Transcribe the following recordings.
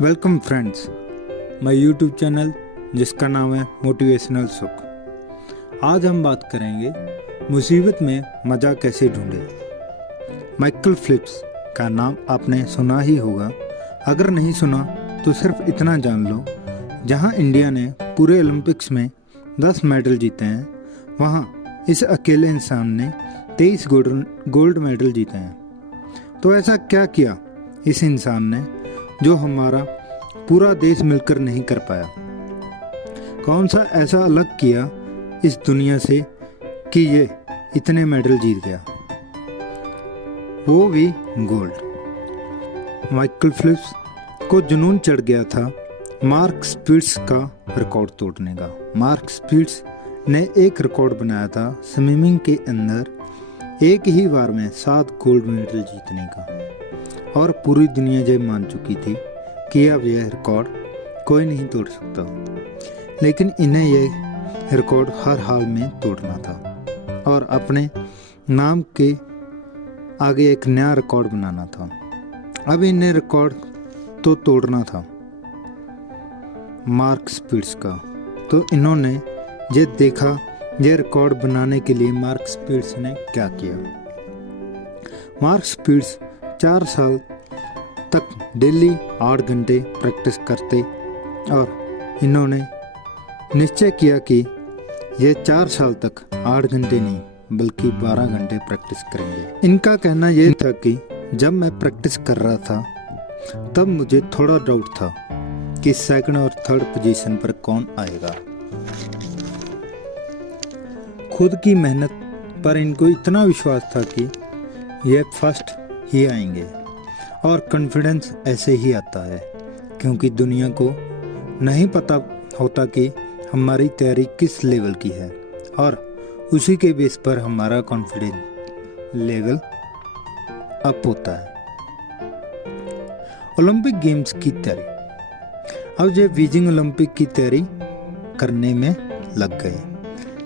Welcome friends, my YouTube channel जिसका नाम है मोटिवेशनल सुख। आज हम बात करेंगे मुसीबत में मज़ा कैसे ढूंढे। माइकल फिलिप्स का नाम आपने सुना ही होगा। अगर नहीं सुना तो सिर्फ इतना जान लो, जहां इंडिया ने पूरे ओलंपिक्स में 10 मेडल जीते हैं, वहां इस अकेले इंसान ने 23 गोल्ड मेडल जीते हैं। तो ऐसा क्या किया इस इंसान ने जो हमारा पूरा देश मिलकर नहीं कर पाया? कौन सा ऐसा अलग किया इस दुनिया से कि ये इतने मेडल जीत गया, वो भी गोल्ड। माइकल फिलिप्स को जुनून चढ़ गया था मार्क स्पिट्स का रिकॉर्ड तोड़ने का। मार्क स्पिट्स ने एक रिकॉर्ड बनाया था स्विमिंग के अंदर एक ही बार में 7 गोल्ड मेडल जीतने का, और पूरी दुनिया ये मान चुकी थी कि अब यह रिकॉर्ड कोई नहीं तोड़ सकता। लेकिन इन्हें यह रिकॉर्ड हर हाल में तोड़ना था और अपने नाम के आगे एक नया रिकॉर्ड बनाना था। अब इन्हें रिकॉर्ड तो तोड़ना था मार्क स्पिट्स का। तो इन्होंने ये देखा, ये रिकॉर्ड बनाने के लिए मार्क स्पिट्स ने क्या किया। मार्क स्पिट्स 4 साल तक डेली 8 घंटे प्रैक्टिस करते और इन्होंने निश्चय किया कि ये 4 साल तक 8 घंटे नहीं बल्कि 12 घंटे प्रैक्टिस करेंगे। इनका कहना ये था कि जब मैं प्रैक्टिस कर रहा था तब मुझे थोड़ा डाउट था कि सेकंड और थर्ड पोजीशन पर कौन आएगा। खुद की मेहनत पर इनको इतना विश्वास था कि ये फर्स्ट ही आएंगे। और कॉन्फिडेंस ऐसे ही आता है क्योंकि दुनिया को नहीं पता होता कि हमारी तैयारी किस लेवल की है, और उसी के बेस पर हमारा कॉन्फिडेंस लेवल अप होता है। ओलंपिक गेम्स की तैयारी। अब ये बीजिंग ओलंपिक की तैयारी करने में लग गए,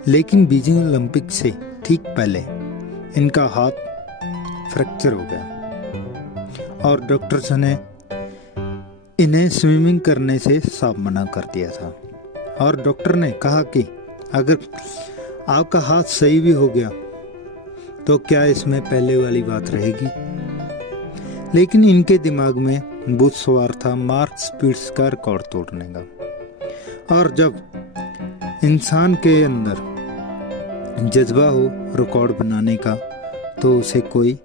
लेकिन बीजिंग ओलंपिक से ठीक पहले इनका हाथ फ्रैक्चर हो गया और डॉक्टर्स ने इन्हें स्विमिंग करने से साफ मना कर दिया था। और डॉक्टर ने कहा कि अगर आपका हाथ सही भी हो गया तो क्या इसमें पहले वाली बात रहेगी। लेकिन इनके दिमाग में भूत सवार था मार्क स्पिट्स का रिकॉर्ड तोड़ने का। और जब इंसान के अंदर जज्बा हो रिकॉर्ड बनाने का तो उसे कोई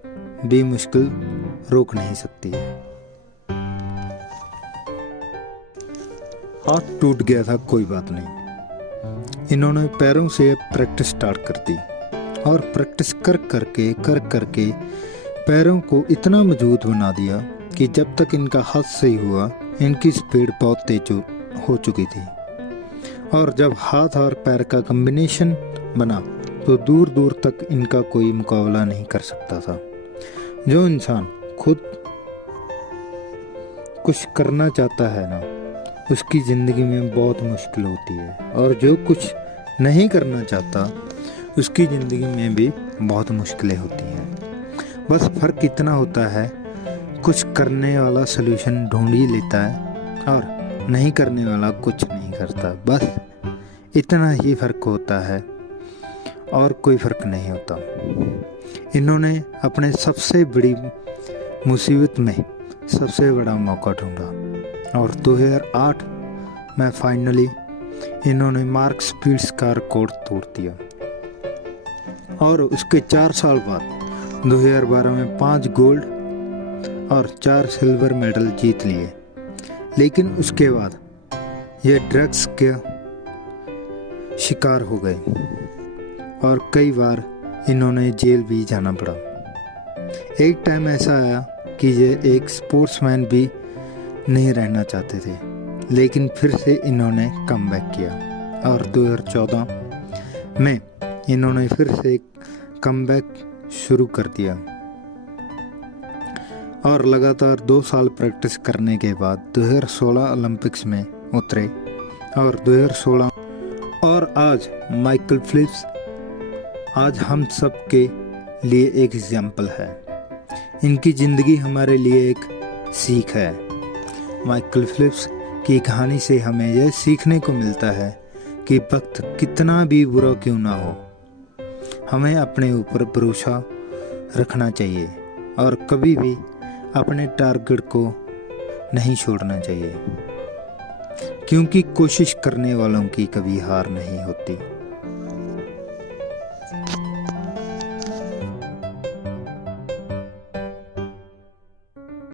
भी मुश्किल रोक नहीं सकती है। हाथ टूट गया था, कोई बात नहीं। इन्होंने पैरों से प्रैक्टिस स्टार्ट कर दी और प्रैक्टिस कर करके पैरों को इतना मजबूत बना दिया कि जब तक इनका हाथ सही हुआ इनकी स्पीड बहुत तेज हो चुकी थी। और जब हाथ और पैर का कॉम्बिनेशन बना तो दूर दूर तक इनका कोई मुकाबला नहीं कर सकता था। जो इंसान खुद कुछ करना चाहता है ना, उसकी ज़िंदगी में बहुत मुश्किल होती है, और जो कुछ नहीं करना चाहता उसकी ज़िंदगी में भी बहुत मुश्किलें होती हैं। बस फ़र्क इतना होता है, कुछ करने वाला सलूशन ढूंढ ही लेता है और नहीं करने वाला कुछ नहीं करता। बस इतना ही फ़र्क होता है और कोई फ़र्क नहीं होता। इन्होंने अपने सबसे बड़ी मुसीबत में सबसे बड़ा मौका ढूंढा और 2008 में फाइनली इन्होंने मार्क स्पिट्स का रिकॉर्ड तोड़ दिया। और उसके 4 साल बाद 2012 में 5 गोल्ड और 4 सिल्वर मेडल जीत लिए। लेकिन उसके बाद ये ड्रग्स के शिकार हो गए और कई बार इन्होंने जेल भी जाना पड़ा। एक टाइम ऐसा आया कि ये एक स्पोर्ट्समैन भी नहीं रहना चाहते थे, लेकिन फिर से इन्होंने कमबैक किया और 2014 में इन्होंने फिर से कमबैक शुरू कर दिया। और लगातार 2 साल प्रैक्टिस करने के बाद 2016 ओलंपिक्स में उतरे और 2016 और आज माइकल फिलिप्स आज हम सब के लिए एक एग्जाम्पल है। इनकी ज़िंदगी हमारे लिए एक सीख है। माइकल फिलिप्स की कहानी से हमें यह सीखने को मिलता है कि वक्त कितना भी बुरा क्यों ना हो, हमें अपने ऊपर भरोसा रखना चाहिए और कभी भी अपने टारगेट को नहीं छोड़ना चाहिए, क्योंकि कोशिश करने वालों की कभी हार नहीं होती।